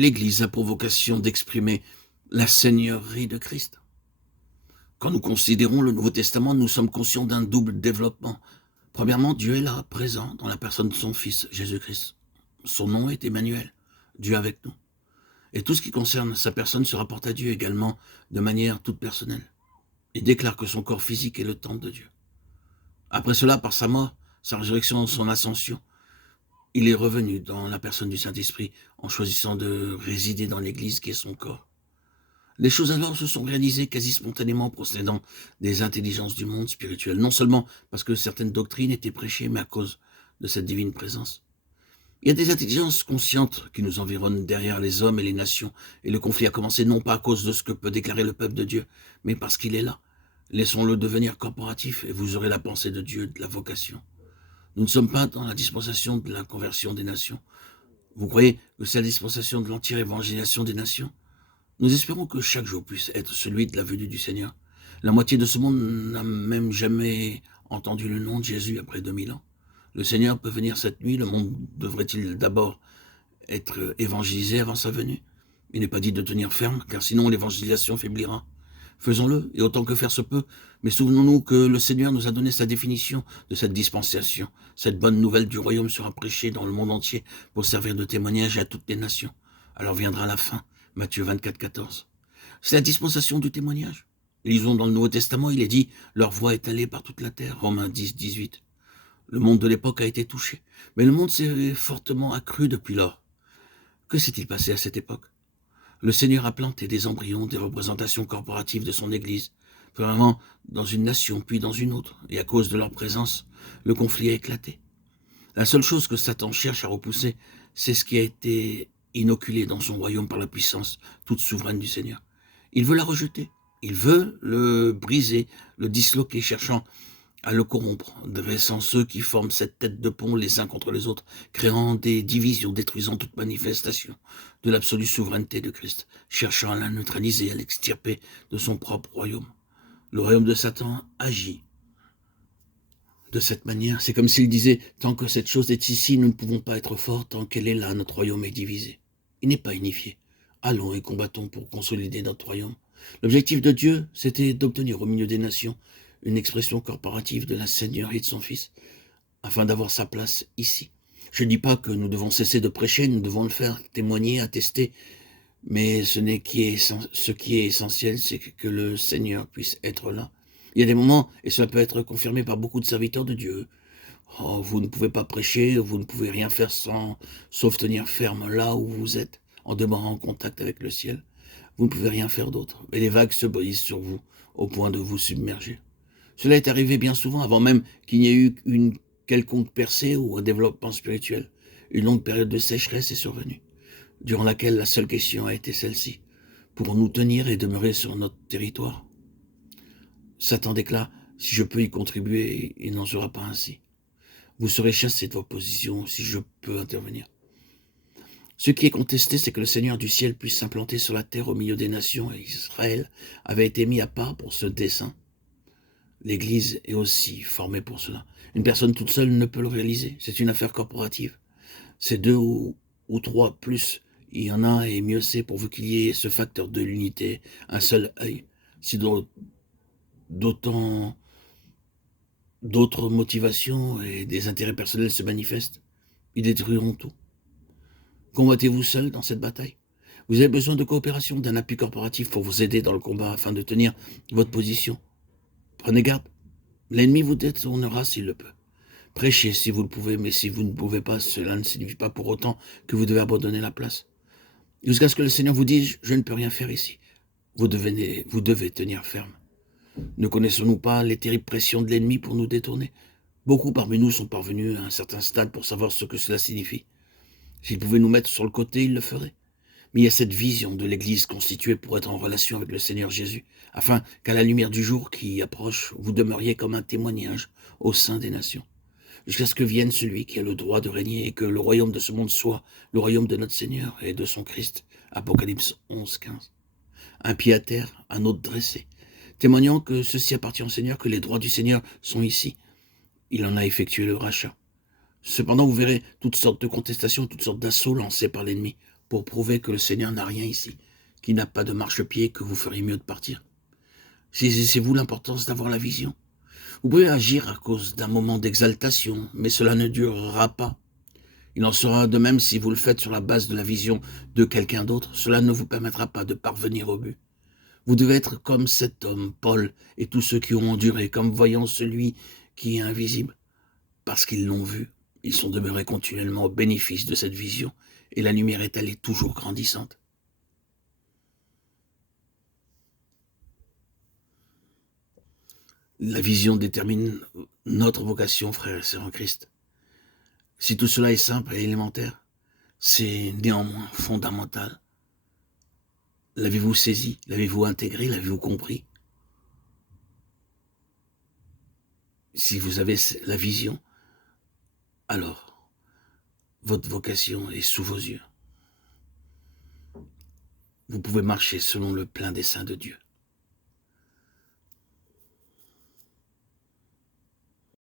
L'Église a pour vocation d'exprimer la seigneurie de Christ. Quand nous considérons le Nouveau Testament, nous sommes conscients d'un double développement. Premièrement, Dieu est là, présent, dans la personne de son Fils, Jésus-Christ. Son nom est Emmanuel, Dieu avec nous. Et tout ce qui concerne sa personne se rapporte à Dieu également, de manière toute personnelle. Il déclare que son corps physique est le temple de Dieu. Après cela, par sa mort, sa résurrection, son ascension, il est revenu dans la personne du Saint-Esprit en choisissant de résider dans l'Église qui est son corps. Les choses alors se sont réalisées quasi spontanément procédant des intelligences du monde spirituel, non seulement parce que certaines doctrines étaient prêchées, mais à cause de cette divine présence. Il y a des intelligences conscientes qui nous environnent derrière les hommes et les nations, et le conflit a commencé non pas à cause de ce que peut déclarer le peuple de Dieu, mais parce qu'il est là. Laissons-le devenir corporatif et vous aurez la pensée de Dieu, de la vocation. Nous ne sommes pas dans la dispensation de la conversion des nations. Vous croyez que c'est la dispensation de l'entière évangélisation des nations? Nous espérons que chaque jour puisse être celui de la venue du Seigneur. La moitié de ce monde n'a même jamais entendu le nom de Jésus après 2000 ans. Le Seigneur peut venir cette nuit, le monde devrait-il d'abord être évangélisé avant sa venue? Il n'est pas dit de tenir ferme, car sinon l'évangélisation faiblira. Faisons-le, et autant que faire se peut, mais souvenons-nous que le Seigneur nous a donné sa définition de cette dispensation. Cette bonne nouvelle du royaume sera prêchée dans le monde entier pour servir de témoignage à toutes les nations. Alors viendra la fin, Matthieu 24, 14. C'est la dispensation du témoignage. Lisons dans le Nouveau Testament, il est dit « Leur voix est allée par toute la terre », Romains 10, 18. Le monde de l'époque a été touché, mais le monde s'est fortement accru depuis lors. Que s'est-il passé à cette époque? Le Seigneur a planté des embryons, des représentations corporatives de son Église, premièrement dans une nation, puis dans une autre, et à cause de leur présence, le conflit a éclaté. La seule chose que Satan cherche à repousser, c'est ce qui a été inoculé dans son royaume par la puissance toute souveraine du Seigneur. Il veut la rejeter, il veut le briser, le disloquer, cherchant à le corrompre, dressant ceux qui forment cette tête de pont les uns contre les autres, créant des divisions, détruisant toute manifestation de l'absolue souveraineté de Christ, cherchant à la neutraliser, à l'extirper de son propre royaume. Le royaume de Satan agit de cette manière. C'est comme s'il disait, tant que cette chose est ici, nous ne pouvons pas être forts, tant qu'elle est là, notre royaume est divisé. Il n'est pas unifié. Allons et combattons pour consolider notre royaume. L'objectif de Dieu, c'était d'obtenir au milieu des nations une expression corporative de la seigneurie de son Fils, afin d'avoir sa place ici. Je ne dis pas que nous devons cesser de prêcher, nous devons le faire, témoigner, attester, mais ce qui est essentiel, c'est que le Seigneur puisse être là. Il y a des moments, et cela peut être confirmé par beaucoup de serviteurs de Dieu, oh, vous ne pouvez pas prêcher, vous ne pouvez rien faire sauf tenir ferme là où vous êtes, en demeurant en contact avec le ciel. Vous ne pouvez rien faire d'autre, et les vagues se brisent sur vous, au point de vous submerger. Cela est arrivé bien souvent, avant même qu'il n'y ait eu une quelconque percée ou un développement spirituel. Une longue période de sécheresse est survenue, durant laquelle la seule question a été celle-ci. Pourrons-nous tenir et demeurer sur notre territoire? Satan déclare, si je peux y contribuer, il n'en sera pas ainsi. Vous serez chassés de vos positions si je peux intervenir. Ce qui est contesté, c'est que le Seigneur du ciel puisse s'implanter sur la terre au milieu des nations, et Israël avait été mis à part pour ce dessein. L'Église est aussi formée pour cela. Une personne toute seule ne peut le réaliser. C'est une affaire corporative. C'est deux ou trois plus. Il y en a et mieux c'est pourvu qu'il y ait ce facteur de l'unité, un seul œil. Si d'autres motivations et des intérêts personnels se manifestent, ils détruiront tout. Combattez-vous seul dans cette bataille? Vous avez besoin de coopération, d'un appui corporatif pour vous aider dans le combat afin de tenir votre position. Prenez garde, l'ennemi vous détournera s'il le peut. Prêchez si vous le pouvez, mais si vous ne pouvez pas, cela ne signifie pas pour autant que vous devez abandonner la place. Jusqu'à ce que le Seigneur vous dise, je ne peux rien faire ici. Vous devez tenir ferme. Ne connaissons-nous pas les terribles pressions de l'ennemi pour nous détourner? Beaucoup parmi nous sont parvenus à un certain stade pour savoir ce que cela signifie. S'il pouvait nous mettre sur le côté, il le ferait. Mais il y a cette vision de l'Église constituée pour être en relation avec le Seigneur Jésus, afin qu'à la lumière du jour qui approche, vous demeuriez comme un témoignage au sein des nations, jusqu'à ce que vienne celui qui a le droit de régner et que le royaume de ce monde soit le royaume de notre Seigneur et de son Christ. Apocalypse 11, 15. Un pied à terre, un autre dressé, témoignant que ceci appartient au Seigneur, que les droits du Seigneur sont ici. Il en a effectué le rachat. Cependant, vous verrez toutes sortes de contestations, toutes sortes d'assauts lancés par l'ennemi. pour prouver que le Seigneur n'a rien ici, qu'il n'a pas de marchepied, que vous feriez mieux de partir. Saisissez-vous l'importance d'avoir la vision. Vous pouvez agir à cause d'un moment d'exaltation, mais cela ne durera pas. Il en sera de même si vous le faites sur la base de la vision de quelqu'un d'autre. Cela ne vous permettra pas de parvenir au but. Vous devez être comme cet homme, Paul, et tous ceux qui ont enduré, comme voyant celui qui est invisible. Parce qu'ils l'ont vu, ils sont demeurés continuellement au bénéfice de cette vision, et la lumière est allée toujours grandissante. La vision détermine notre vocation, frères et sœurs en Christ. Si tout cela est simple et élémentaire, c'est néanmoins fondamental. L'avez-vous saisi? L'avez-vous intégré? L'avez-vous compris? Si vous avez la vision, alors votre vocation est sous vos yeux. Vous pouvez marcher selon le plein dessein de Dieu.